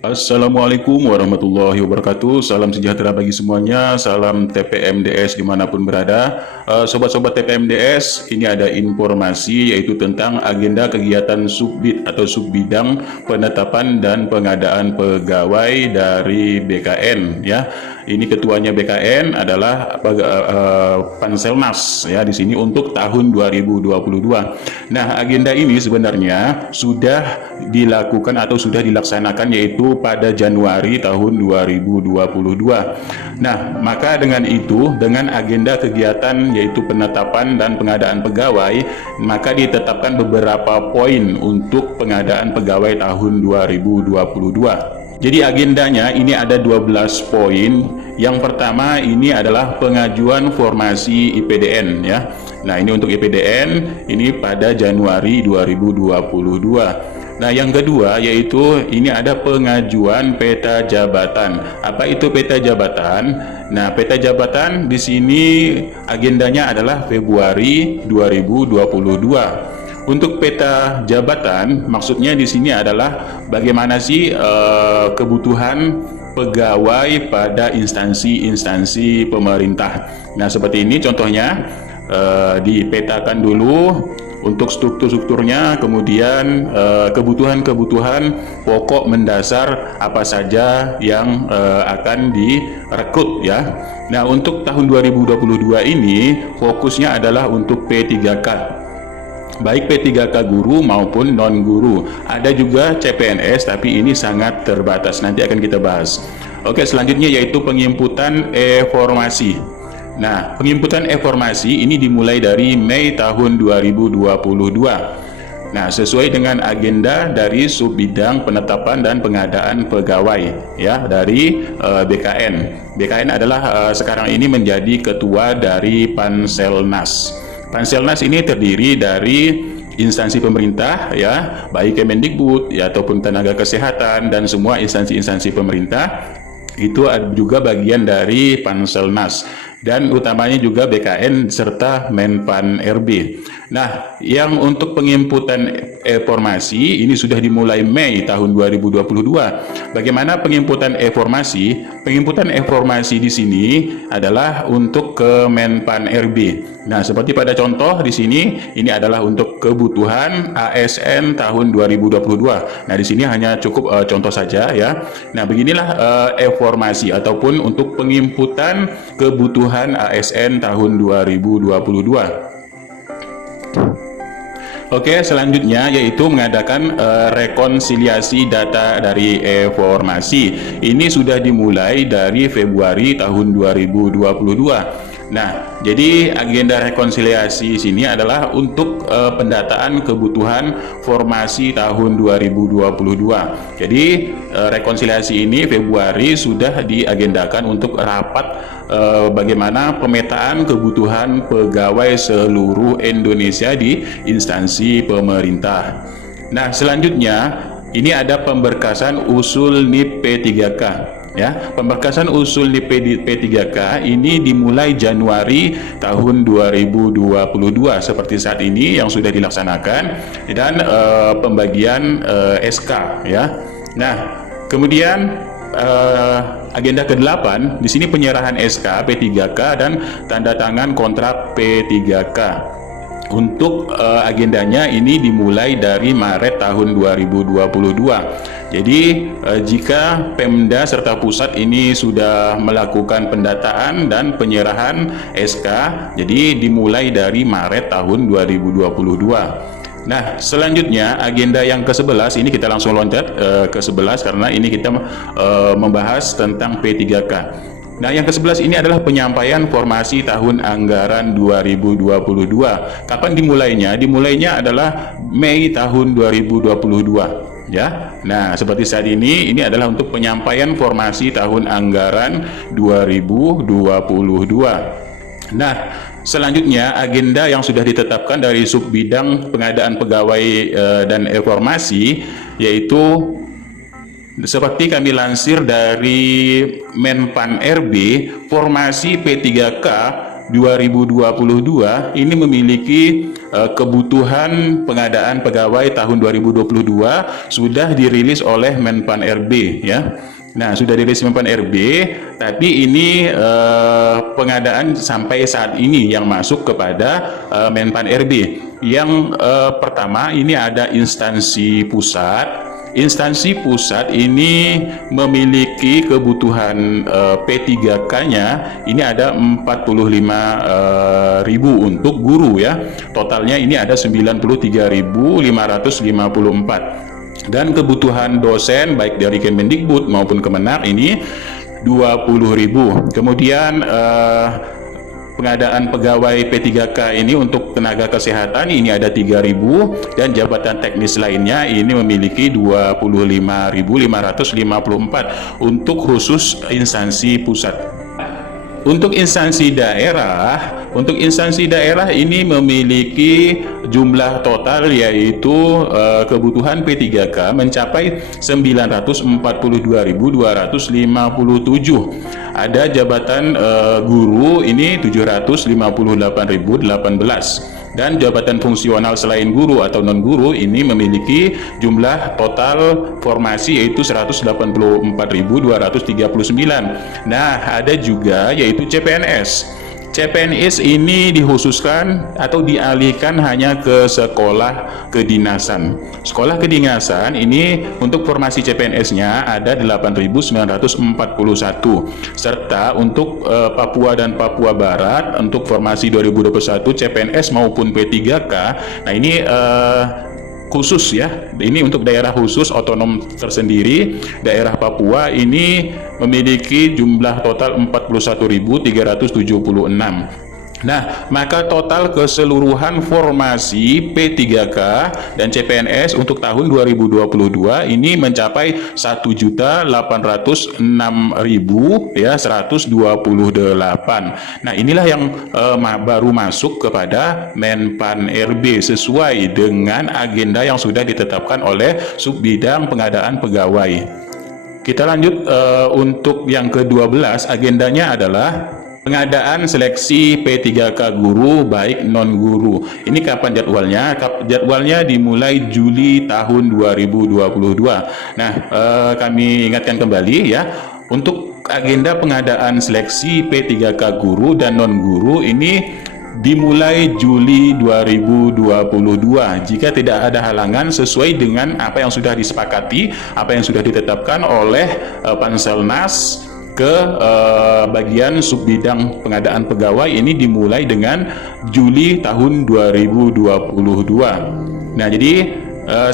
Assalamualaikum warahmatullahi wabarakatuh. Salam sejahtera bagi semuanya. Salam TPMDS dimanapun berada. Sobat-sobat TPMDS, ini ada informasi yaitu tentang agenda kegiatan subbid atau subbidang penetapan dan pengadaan pegawai dari BKN ya. Ini ketuanya BKN adalah Panselnas ya di sini untuk tahun 2022. Nah, agenda ini sebenarnya sudah dilakukan atau sudah dilaksanakan yaitu pada Januari tahun 2022. Nah, maka dengan itu, dengan agenda kegiatan yaitu penetapan dan pengadaan pegawai, maka ditetapkan beberapa poin untuk pengadaan pegawai tahun 2022. Jadi agendanya ini ada 12 poin. Yang pertama ini adalah pengajuan formasi IPDN ya. Nah, ini untuk IPDN ini pada Januari 2022. Nah, yang kedua yaitu ini ada pengajuan peta jabatan. Apa itu peta jabatan? Nah, peta jabatan di sini agendanya adalah Februari 2022. Untuk peta jabatan, maksudnya di sini adalah bagaimana sih kebutuhan pegawai pada instansi-instansi pemerintah. Nah, seperti ini contohnya, dipetakan dulu untuk struktur-strukturnya, kemudian kebutuhan-kebutuhan pokok mendasar apa saja yang akan direkrut ya. Nah, untuk tahun 2022 ini fokusnya adalah untuk P3K. Baik P3K guru maupun non-guru. Ada juga CPNS, tapi ini sangat terbatas. Nanti akan kita bahas. Oke, selanjutnya yaitu penginputan e-formasi. Nah, penginputan e-formasi ini dimulai dari Mei tahun 2022. Nah, sesuai dengan agenda dari subbidang penetapan dan pengadaan pegawai ya dari BKN. BKN adalah sekarang ini menjadi ketua dari Panselnas. Panselnas ini terdiri dari instansi pemerintah ya, baik Kemendikbud ya ataupun tenaga kesehatan dan semua instansi-instansi pemerintah itu juga bagian dari Panselnas, dan utamanya juga BKN serta Menpan RB. Nah, yang untuk penginputan e-formasi ini sudah dimulai Mei tahun 2022. Bagaimana penginputan e-formasi? Penginputan e-formasi di sini adalah untuk ke Menpan RB. Nah, seperti pada contoh di sini ini adalah untuk kebutuhan ASN tahun 2022. Nah, di sini hanya cukup contoh saja ya. Nah, beginilah e-formasi ataupun untuk penginputan kebutuhan ASN tahun 2022. Oke, selanjutnya yaitu mengadakan rekonsiliasi data dari e-formasi. Ini sudah dimulai dari Februari tahun 2022. Nah, jadi agenda rekonsiliasi sini adalah untuk pendataan kebutuhan formasi tahun 2022. Jadi rekonsiliasi ini Februari sudah diagendakan untuk rapat bagaimana pemetaan kebutuhan pegawai seluruh Indonesia di instansi pemerintah. Nah, selanjutnya ini ada pemberkasan usul NIP P3K. Ya, pemberkasan usul NIP P3K ini dimulai Januari tahun 2022 seperti saat ini yang sudah dilaksanakan, dan pembagian SK ya. Nah, kemudian agenda ke-8 di sini penyerahan SK P3K dan tanda tangan kontrak P3K. Untuk agendanya ini dimulai dari Maret tahun 2022. Jadi jika Pemda serta pusat ini sudah melakukan pendataan dan penyerahan SK, jadi dimulai dari Maret tahun 2022. Nah, selanjutnya agenda yang ke-11 ini kita langsung loncat ke-11 karena ini kita membahas tentang P3K. Nah, yang ke-11 ini adalah penyampaian formasi tahun anggaran 2022. Kapan dimulainya? Dimulainya adalah Mei tahun 2022. Ya, nah seperti saat ini adalah untuk penyampaian formasi tahun anggaran 2022. Nah, selanjutnya agenda yang sudah ditetapkan dari subbidang pengadaan pegawai dan informasi yaitu seperti kami lansir dari Menpan RB, formasi P3K 2022 ini memiliki kebutuhan pengadaan pegawai tahun 2022 sudah dirilis oleh Menpan RB ya. Nah, sudah dirilis Menpan RB, tapi ini pengadaan sampai saat ini yang masuk kepada Menpan RB. Yang pertama ini ada instansi pusat. Instansi pusat ini memiliki kebutuhan P3K-nya ini ada 45.000 untuk guru ya. Totalnya ini ada 93.554. Dan kebutuhan dosen baik dari Kemendikbud maupun Kemenak ini 20.000. Kemudian pengadaan pegawai P3K ini untuk tenaga kesehatan ini ada 3.000 dan jabatan teknis lainnya ini memiliki 25.554 untuk khusus instansi pusat. Untuk instansi daerah ini memiliki jumlah total yaitu kebutuhan P3K mencapai 942.257. Ada jabatan guru ini 758.018 dan jabatan fungsional selain guru atau non guru ini memiliki jumlah total formasi yaitu 184.239. Nah, ada juga yaitu CPNS. CPNS ini dikhususkan atau dialihkan hanya ke sekolah kedinasan. Sekolah kedinasan ini untuk formasi CPNS-nya ada 8.941 serta untuk Papua dan Papua Barat untuk formasi 2021 CPNS maupun P3K. Nah, ini khusus ya, ini untuk daerah khusus otonom tersendiri. Daerah Papua ini memiliki jumlah total 41.376. Nah, maka total keseluruhan formasi P3K dan CPNS untuk tahun 2022 ini mencapai 1.806.128. Nah, inilah yang baru masuk kepada Menpan RB sesuai dengan agenda yang sudah ditetapkan oleh Subbidang Pengadaan Pegawai. Kita lanjut untuk yang ke-12, agendanya adalah pengadaan seleksi P3K guru baik non-guru. Ini kapan jadwalnya? Jadwalnya dimulai Juli tahun 2022. Nah, kami ingatkan kembali ya, untuk agenda pengadaan seleksi P3K guru dan non-guru ini dimulai Juli 2022 jika tidak ada halangan sesuai dengan apa yang sudah disepakati, apa yang sudah ditetapkan oleh Panselnas ke bagian subbidang pengadaan pegawai. Ini dimulai dengan Juli tahun 2022. Nah, jadi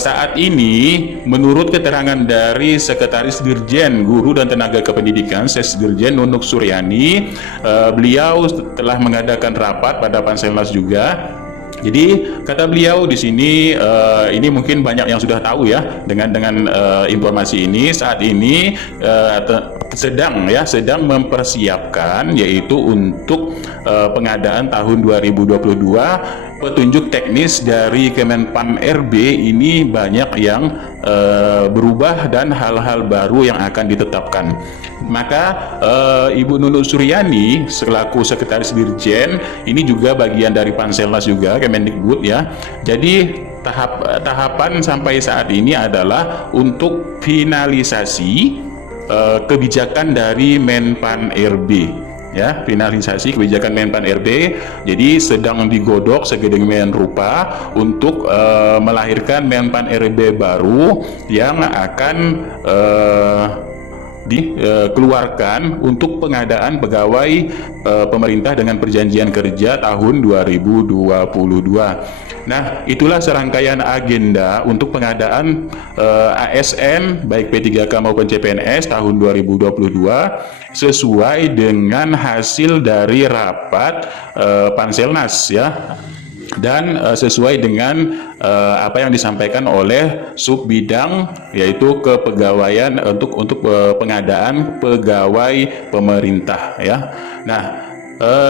saat ini menurut keterangan dari Sekretaris Dirjen Guru dan Tenaga Kependidikan Sesdirjen Nunuk Suryani, beliau telah mengadakan rapat pada Panselnas juga. Jadi kata beliau di sini, ini mungkin banyak yang sudah tahu ya dengan informasi ini. Saat ini sedang mempersiapkan yaitu untuk pengadaan tahun 2022. Petunjuk teknis dari Kemenpan RB ini banyak yang berubah dan hal-hal baru yang akan ditetapkan. Maka Ibu Nunuk Suryani selaku Sekretaris Dirjen ini juga bagian dari Panselnas juga Kemendikbud ya. Jadi tahapan sampai saat ini adalah untuk finalisasi kebijakan dari Menpan RB. Ya, finalisasi kebijakan Menpan RB. Jadi sedang digodok sedemikian rupa untuk melahirkan Menpan RB baru yang akan dikeluarkan untuk pengadaan pegawai pemerintah dengan perjanjian kerja tahun 2022. Nah, itulah serangkaian agenda untuk pengadaan ASN baik P3K maupun CPNS tahun 2022 sesuai dengan hasil dari rapat Panselnas ya, dan sesuai dengan apa yang disampaikan oleh Subbidang yaitu kepegawaian untuk pengadaan pegawai pemerintah ya. Nah,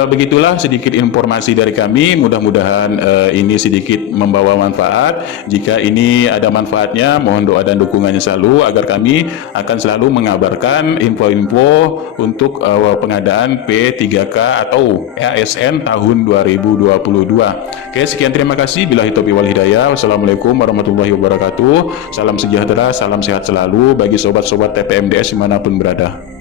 Begitulah sedikit informasi dari kami. Mudah-mudahan ini sedikit membawa manfaat. Jika ini ada manfaatnya, mohon doa dan dukungannya selalu agar kami akan selalu mengabarkan info-info untuk pengadaan P3K atau ASN tahun 2022. Oke, sekian terima kasih. Billahi taufiq wal hidayah. Wassalamualaikum warahmatullahi wabarakatuh. Salam sejahtera, salam sehat selalu bagi sobat-sobat TPMDS dimanapun berada.